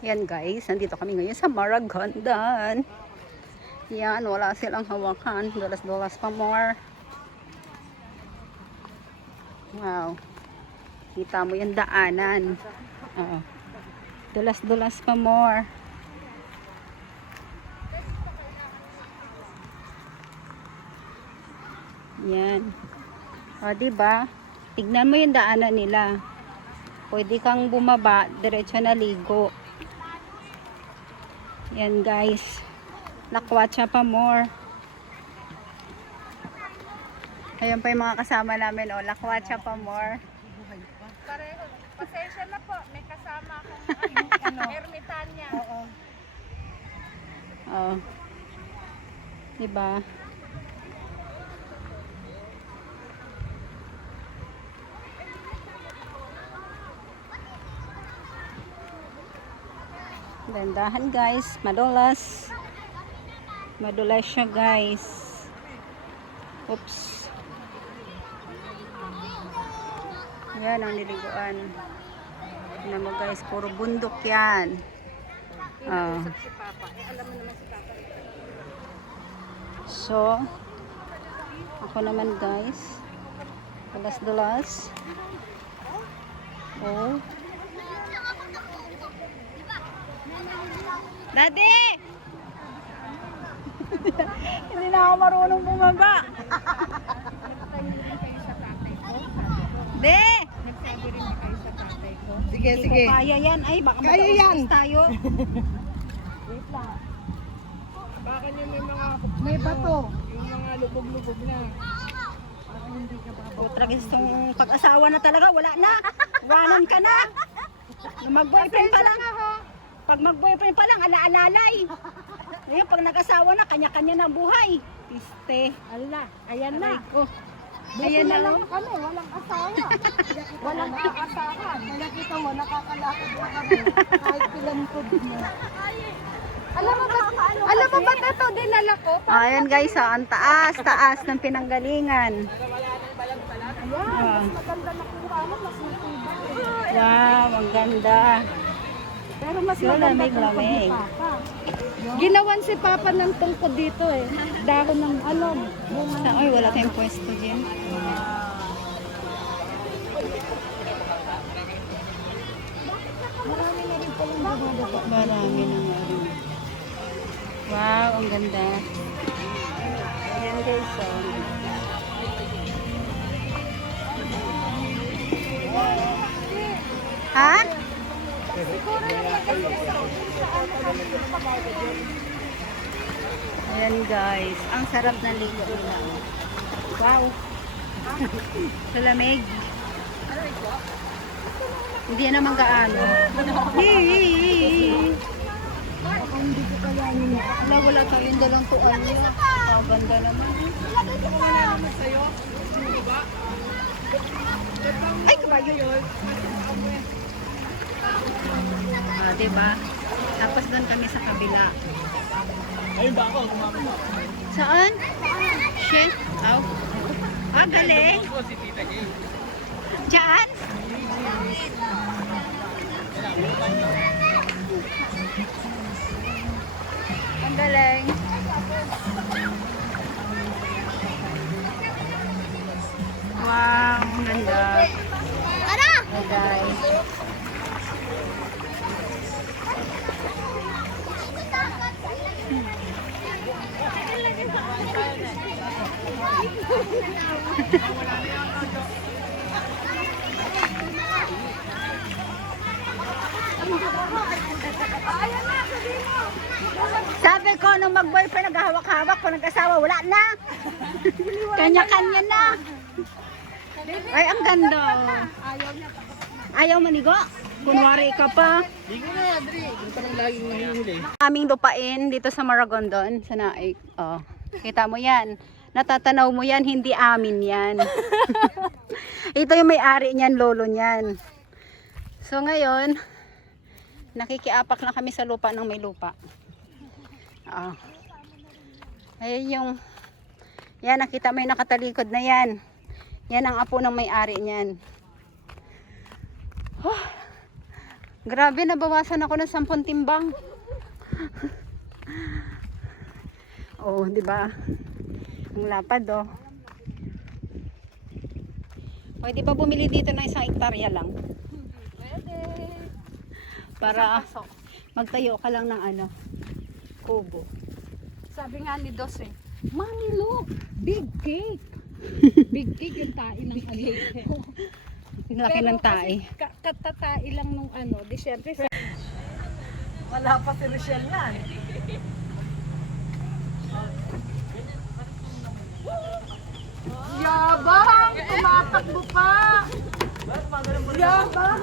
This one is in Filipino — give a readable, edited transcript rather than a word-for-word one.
Yan guys, nandito kami ngayon sa Maragondon. Yan, wala silang hawakan. Dolas-dolas pa more. Wow. Kita mo yung daanan. Oo. Dolas-dolas pa more. Yan. O, diba? Tignan mo yung daanan nila. Pwede kang bumaba, diretso na ligo. Yan guys. Lakwatsa pa more. Ayan pa yung mga kasama namin. O, lakwatsa pa more. Pareho. Pasensya na po. May kasama akong ermitanya. Oo. O. Diba? Dandahan guys, madulas. Madulas siya guys. Oops. Yan ang niliguan. Tignan mo guys, puro bundok yan. Si Papa. Alam mo naman si Papa. So, ako naman guys. Dulas-dulas. Oh. Daddy! Hindi na ako marunong bumaba. De! Nagsabi rin na kayo sa tatay ko. Sige, Hindi sige. ko kaya yan. Ay, baka Kaya yan. mag-austos tayo. Baka niyo may mga May bato. yung mga lubog-lubog na. Putra gustong pag-asawa na talaga. Wala na. Iwanan ka na. Mag-boyfriend pa lang. Pag mag-boyfriend pa lang, ala-alalay. Ngayon, pag nag-asawa na, kanya-kanya na buhay. Piste. Ala, ayan na. Aray ko. Buti Ayan na na lang lang. kami, walang asawa. Walang aasahan. Nakita mo, nakakalakad na kami. Kahit pilantod mo. Alam mo ba't ito dinala ko? Ayan guys, ang taas ng pinanggalingan. Ah. Maganda na kuha mo, mas matibay. Wow, ang ganda. Pero mas Yung maganda lamig-lamig. tungkod ni Papa. Ginawan si Papa ng tungkod dito eh. Dahon ng alon. Ay, wala tayong pwesto dyan. Marami na rin palang bumababa. Marami na nga rin. Wow, ang ganda. Ayan guys, oh. Ha? Ayan guys, ang sarap na ligo nila. Wow. Sa lamig. Hindi naman gaano. Hindi ko kayanin na. Wala, wala tayong dalang tuwalya. Kabanda naman. Ay, kabayo yun. Ah, diba? Tapos doon kami sa kabila. Ayun ba ako? Saan? Chef? Oh. Ah, galing. Si Tita Gay. Diyan? Ang galing. Wow, ang ganda. Hey guys. Sabi ko, nung mag-boyfriend, naghahawak-hawak. Kung nag-asawa, wala na. Kanya-kanya na. Ay, ang ganda. Ayaw manigo. Kunwari ka pa. Hindi ko na yan, Dri. Ito lang laging hihuli. Aming lupain dito sa Maragondon, sa Naik. Oh, kita mo yan. Natatanaw mo yan, hindi amin yan. Ito yung may-ari niyan, lolo niyan. So ngayon, nakikiapak na kami sa lupa ng may lupa. Oh. Ayun yung, yan, nakita mo yung nakatalikod na yan. Yan ang apo ng may-ari niyan. Grabe, nabawasan ako ng 10 timbang. Oh, di ba? Ang lapad, oh. Pwede ba bumili dito ng 1 hektarya lang? Pwede. Para magtayo ka lang ng ano, kubo. Sabi nga ni Dos eh. Mami, look! Big cake! Big cake yung tae ng cake. Ang laki ng tae. Katatai lang nung ano, di syempre. Wala pa si Rochelle yan. Yabang! Tumatakbo pa! Yabang!